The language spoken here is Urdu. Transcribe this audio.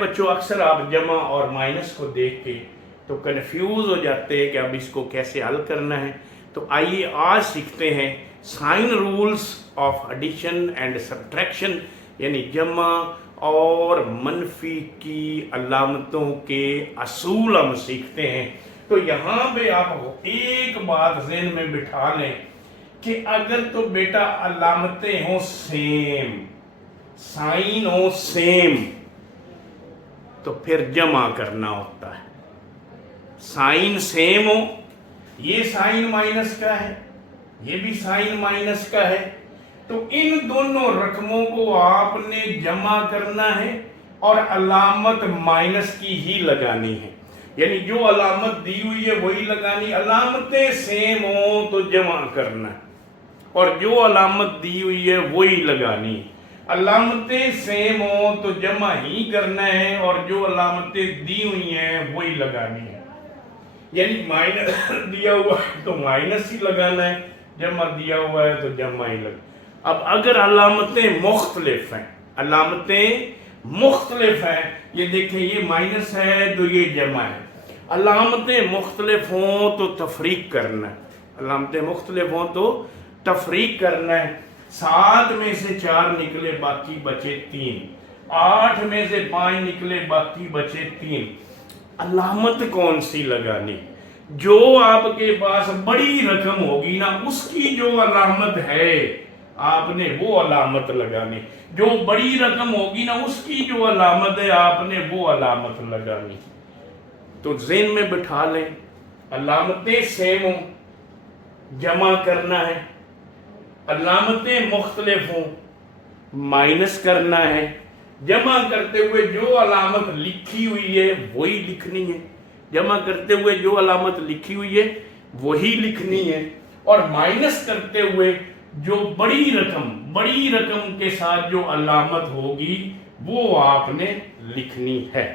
بچوں اکثر آپ جمع اور مائنس کو دیکھ کے تو کنفیوز ہو جاتے ہیں کہ اب اس کو کیسے حل کرنا ہے. تو آئیے آج سیکھتے ہیں sign rules of addition and subtraction, یعنی جمع اور منفی کی علامتوں کے اصول ہم سیکھتے ہیں. تو یہاں پہ آپ ایک بات ذہن میں بٹھا لیں کہ اگر تو بیٹا علامتیں ہوں سیم، سائن ہوں سیم، تو پھر جمع کرنا ہوتا ہے. سائن سیم ہو، یہ سائن مائنس کا ہے، یہ بھی سائن مائنس کا ہے، تو ان دونوں رقموں کو آپ نے جمع کرنا ہے اور علامت مائنس کی ہی لگانی ہے. یعنی جو علامت دی ہوئی ہے وہی لگانی. علامتیں سیم ہوں تو جمع کرنا ہے اور جو علامت دی ہوئی ہے وہی لگانی ہے. علامتیں سیم ہوں تو جمع ہی کرنا ہے اور جو علامتیں دی ہوئی ہیں وہی لگانی ہے. یعنی مائنس دیا ہوا ہے تو مائنس ہی لگانا ہے، جمع دیا ہوا ہے تو جمع ہی لگانا. اب اگر علامتیں مختلف ہیں، علامتیں مختلف ہیں، یہ دیکھیں یہ مائنس ہے تو یہ جمع ہے. علامتیں مختلف ہوں تو تفریق کرنا ہے، علامتیں مختلف ہوں تو تفریق کرنا ہے. 7 میں سے 4 نکلے باقی بچے 3، 8 میں سے 5 نکلے باقی بچے 3. علامت کون سی لگانی؟ جو آپ کے پاس بڑی رقم ہوگی نا اس کی جو علامت ہے آپ نے وہ علامت لگانی. جو بڑی رقم ہوگی نا اس کی جو علامت ہے آپ نے وہ علامت لگانی. تو ذہن میں بٹھا لیں، علامتیں سیم ہوں جمع کرنا ہے، علامتیں مختلف ہوں مائنس کرنا ہے. جمع کرتے ہوئے جو علامت لکھی ہوئی ہے وہی لکھنی ہے، جمع کرتے ہوئے جو علامت لکھی ہوئی ہے وہی لکھنی ہے، اور مائنس کرتے ہوئے جو بڑی رقم کے ساتھ جو علامت ہوگی وہ آپ نے لکھنی ہے.